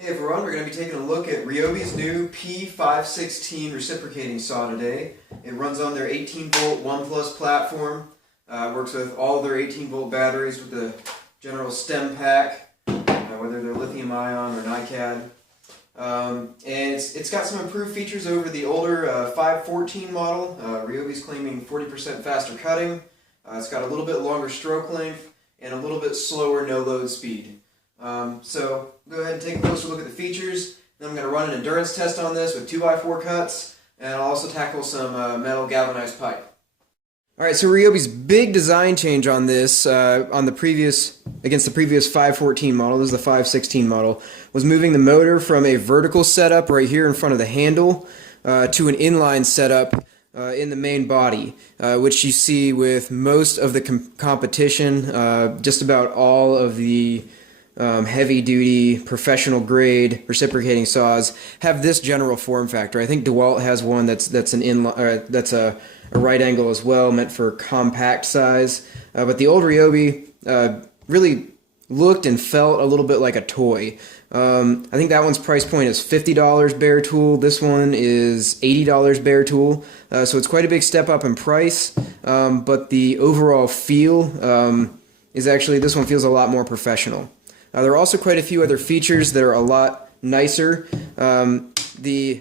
Hey everyone, we're going to be taking a look at Ryobi's new P516 reciprocating saw today. It runs on their 18 volt OnePlus platform, works with all their 18 volt batteries with the general stem pack, whether they're lithium ion or NiCad. And it's got some improved features over the older 514 model. Ryobi's claiming 40% faster cutting. It's got a little bit longer stroke length and a little bit slower no load speed. So go ahead and take a closer look at the features. Then I'm going to run an endurance test on this with 2x4 cuts, and I'll also tackle some metal galvanized pipe. Alright, so Ryobi's big design change on this, against the previous 514 model, this is the 516 model, was moving the motor from a vertical setup right here in front of the handle to an inline setup in the main body, which you see with most of the competition. Just about all of the heavy-duty, professional-grade reciprocating saws have this general form factor. I think DeWalt has one that's a right angle as well, meant for compact size. But the old Ryobi really looked and felt a little bit like a toy. I think that one's price point is $50 bare tool. This one is $80 bare tool. So it's quite a big step up in price. But the overall feel is actually, this one feels a lot more professional. There are also quite a few other features that are a lot nicer. The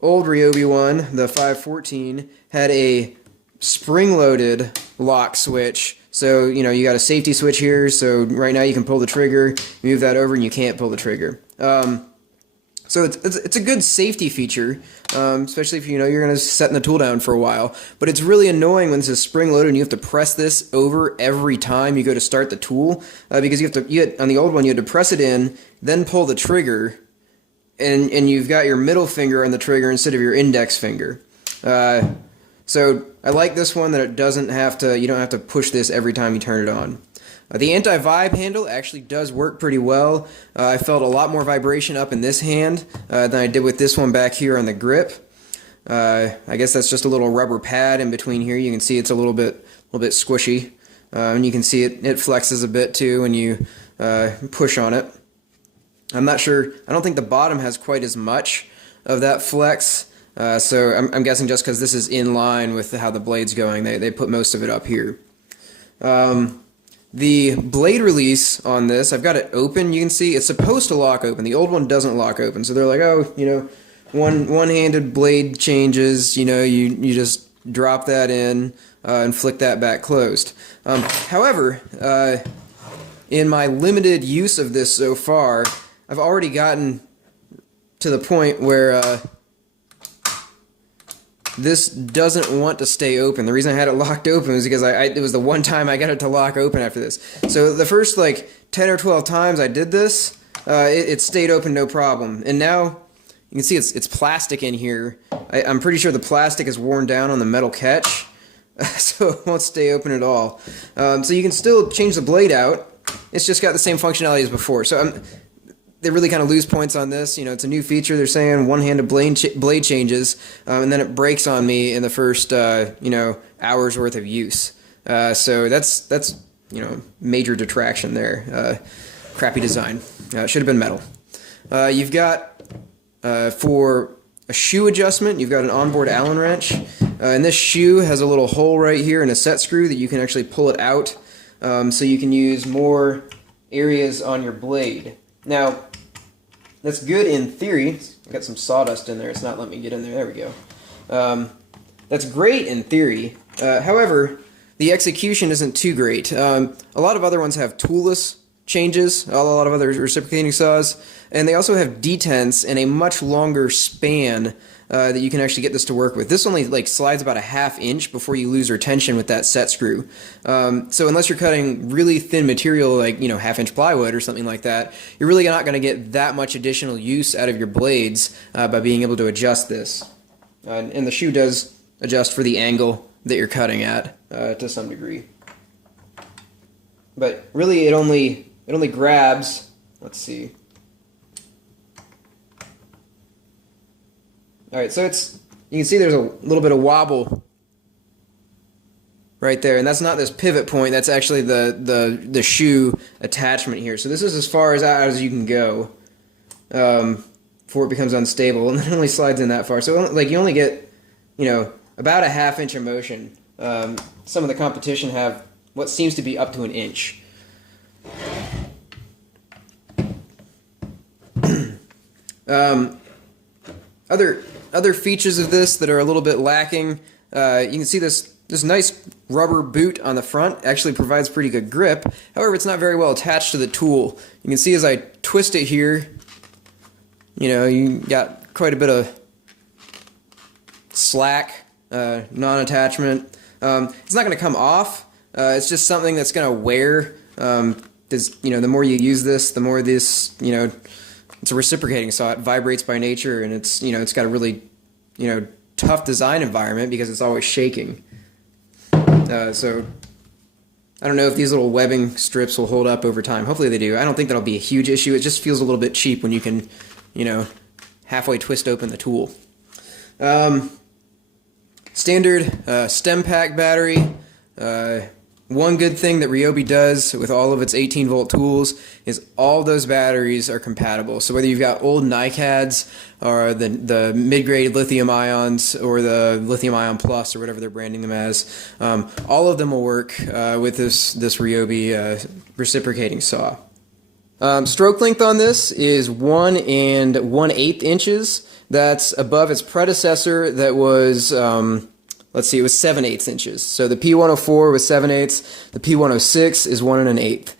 old Ryobi one, the 514, had a spring-loaded lock switch. So, you know, you got a safety switch here, so right now you can pull the trigger, move that over, and you can't pull the trigger. So it's a good safety feature, especially if you know you're going to set the tool down for a while. But it's really annoying when this is spring-loaded and you have to press this over every time you go to start the tool, because on the old one you had to press it in, then pull the trigger, and you've got your middle finger on the trigger instead of your index finger. So I like this one that you don't have to push this every time you turn it on. The anti-vibe handle actually does work pretty well. I felt a lot more vibration up in this hand than I did with this one back here on the grip. I guess that's just a little rubber pad in between here. You can see it's a little bit squishy, and you can see it flexes a bit too when you push on it. I'm not sure. I don't think the bottom has quite as much of that flex. So I'm guessing just because this is in line with how the blade's going, they put most of it up here. The blade release on this, I've got it open. You can see it's supposed to lock open. The old one doesn't lock open. So they're like, oh, you know, one-handed blade changes. You know, you just drop that in and flick that back closed. However, in my limited use of this so far, I've already gotten to the point where this doesn't want to stay open. The reason I had it locked open was because it was the one time I got it to lock open after this. So the first like 10 or 12 times I did this, it stayed open no problem. And now you can see it's plastic in here. I'm pretty sure the plastic is worn down on the metal catch, so it won't stay open at all. So you can still change the blade out. It's just got the same functionality as before. So they really kind of lose points on this. You know, it's a new feature. They're saying one-handed blade changes, and then it breaks on me in the first, hour's worth of use. So that's major detraction there. Crappy design. It should have been metal. You've got, for a shoe adjustment, you've got an onboard Allen wrench. And this shoe has a little hole right here and a set screw that you can actually pull it out, so you can use more areas on your blade. Now, that's good in theory. I've got some sawdust in there. It's not letting me get in there. There we go. That's great in theory. However, the execution isn't too great. A lot of other ones have toolless changes, a lot of other reciprocating saws, and they also have detents and a much longer span that you can actually get this to work with. This only slides about a ½ inch before you lose retention with that set screw. So unless you're cutting really thin material like ½ inch plywood or something like that, you're really not going to get that much additional use out of your blades by being able to adjust this. And the shoe does adjust for the angle that you're cutting at to some degree. But really it only grabs, let's see. Alright, so you can see there's a little bit of wobble right there, and that's not this pivot point, that's actually the shoe attachment here. So this is as far as out as you can go. before it becomes unstable, and then it only slides in that far. So like you only get, about a ½ inch of motion. Some of the competition have what seems to be up to an inch. Other features of this that are a little bit lacking, you can see this nice rubber boot on the front actually provides pretty good grip. However, it's not very well attached to the tool. You can see as I twist it here, you got quite a bit of slack, non-attachment. It's not going to come off. It's just something that's going to wear. The more you use this, the more this, it's a reciprocating saw. It vibrates by nature, and it's got a really, tough design environment because it's always shaking. So I don't know if these little webbing strips will hold up over time. Hopefully they do. I don't think that'll be a huge issue. It just feels a little bit cheap when you can, halfway twist open the tool. Standard stem pack battery. One good thing that Ryobi does with all of its 18-volt tools is all those batteries are compatible. So whether you've got old NiCads or the mid-grade lithium ions or the lithium ion plus or whatever they're branding them as, all of them will work with this Ryobi reciprocating saw. Stroke length on this is 1 1/8 inches. That's above its predecessor that was, it was 7/8 inches. So the P104 was 7/8. The P106 is 1 1/8.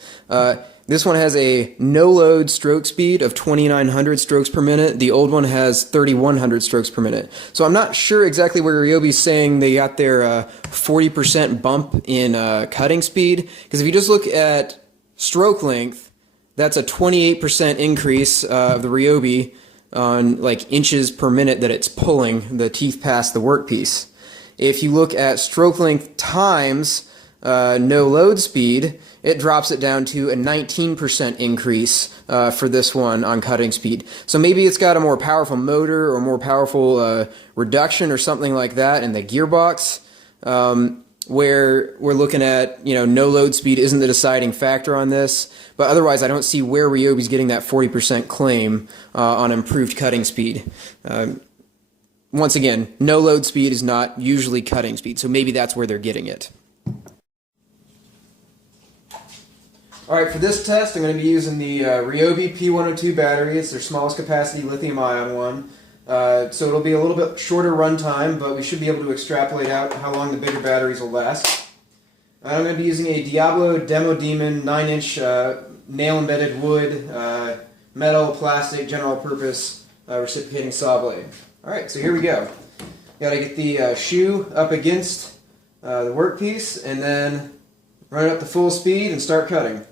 This one has a no-load stroke speed of 2,900 strokes per minute. The old one has 3,100 strokes per minute. So I'm not sure exactly where Ryobi's saying they got their 40% bump in cutting speed. Because if you just look at stroke length, that's a 28% increase of the Ryobi on inches per minute that it's pulling the teeth past the workpiece. If you look at stroke length times no load speed, it drops it down to a 19% increase for this one on cutting speed. So maybe it's got a more powerful motor or more powerful reduction or something like that in the gearbox, where we're looking at, no load speed isn't the deciding factor on this. But otherwise, I don't see where Ryobi's getting that 40% claim on improved cutting speed. Once again, no load speed is not usually cutting speed, so maybe that's where they're getting it. Alright, for this test I'm going to be using the Ryobi P102 battery. It's their smallest capacity lithium ion one. So it'll be a little bit shorter run time, but we should be able to extrapolate out how long the bigger batteries will last. I'm going to be using a Diablo Demo Demon 9-inch nail-embedded wood, metal, plastic, general purpose reciprocating saw blade. Alright, so here we go. Gotta get the shoe up against the workpiece and then run it up to full speed and start cutting.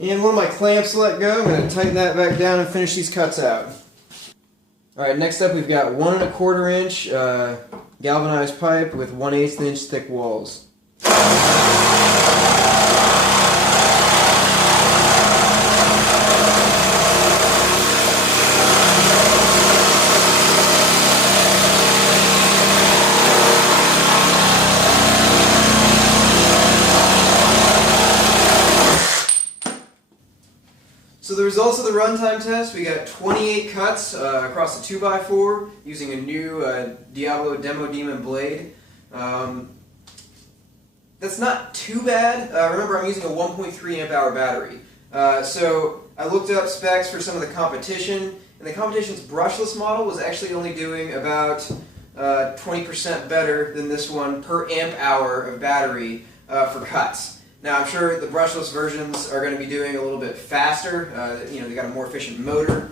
And one of my clamps let go. I'm going to tighten that back down and finish these cuts out. Alright, next up we've got 1 1/4 inch galvanized pipe with 1/8 inch thick walls. So the results of the runtime test, we got 28 cuts across the 2x4 using a new Diablo Demo Demon blade. That's not too bad. Remember, I'm using a 1.3 amp hour battery. So I looked up specs for some of the competition, and the competition's brushless model was actually only doing about 20% better than this one per amp hour of battery for cuts. Now, I'm sure the brushless versions are going to be doing a little bit faster. They got a more efficient motor,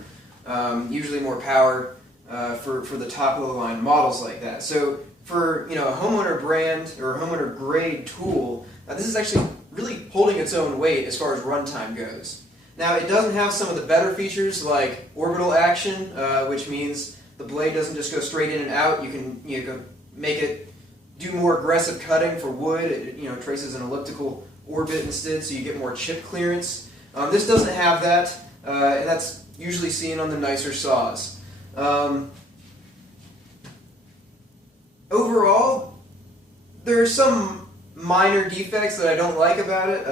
usually more power. for the top of the line models like that. So for a homeowner brand or a homeowner grade tool, this is actually really holding its own weight as far as runtime goes. Now it doesn't have some of the better features like orbital action, which means the blade doesn't just go straight in and out. You can make it do more aggressive cutting for wood. It traces an elliptical orbit instead, so you get more chip clearance. This doesn't have that, and that's usually seen on the nicer saws. Overall, there are some minor defects that I don't like about it.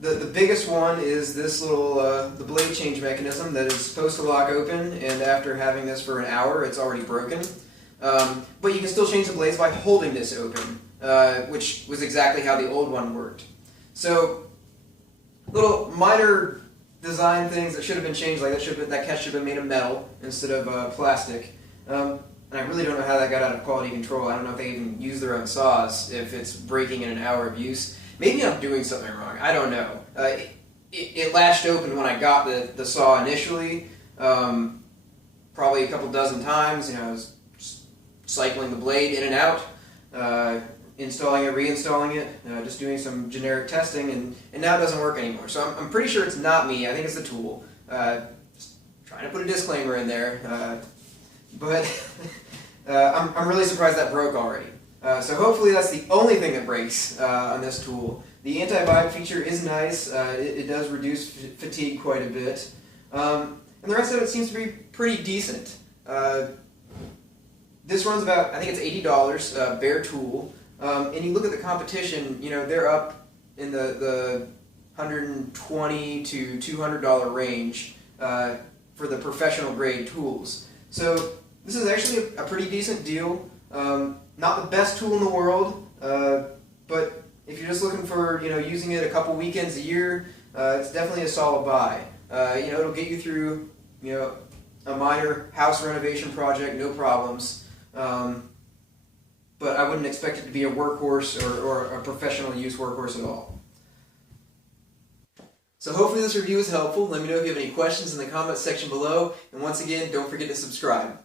The biggest one is this little the blade change mechanism that is supposed to lock open, and after having this for an hour, it's already broken. But you can still change the blades by holding this open, which was exactly how the old one worked. So, little minor design things that should have been changed, like that catch should have been made of metal instead of plastic. And I really don't know how that got out of quality control. I don't know if they even use their own saws if it's breaking in an hour of use. Maybe I'm doing something wrong. I don't know. It latched open when I got the saw initially, probably a couple dozen times. I was just cycling the blade in and out, installing it, reinstalling it, just doing some generic testing, and now it doesn't work anymore. So I'm pretty sure it's not me. I think it's the tool. Just trying to put a disclaimer in there, but I'm really surprised that broke already. So hopefully that's the only thing that breaks on this tool. The anti-vibe feature is nice. It does reduce fatigue quite a bit. And the rest of it seems to be pretty decent. This runs about, I think it's $80, bare tool. And you look at the competition, they're up in the $120 to $200 range for the professional grade tools. So this is actually a pretty decent deal. Not the best tool in the world, but if you're just looking for using it a couple weekends a year, it's definitely a solid buy. It'll get you through a minor house renovation project, no problems. But I wouldn't expect it to be a workhorse or a professional use workhorse at all. So hopefully this review was helpful. Let me know if you have any questions in the comments section below. And once again, don't forget to subscribe.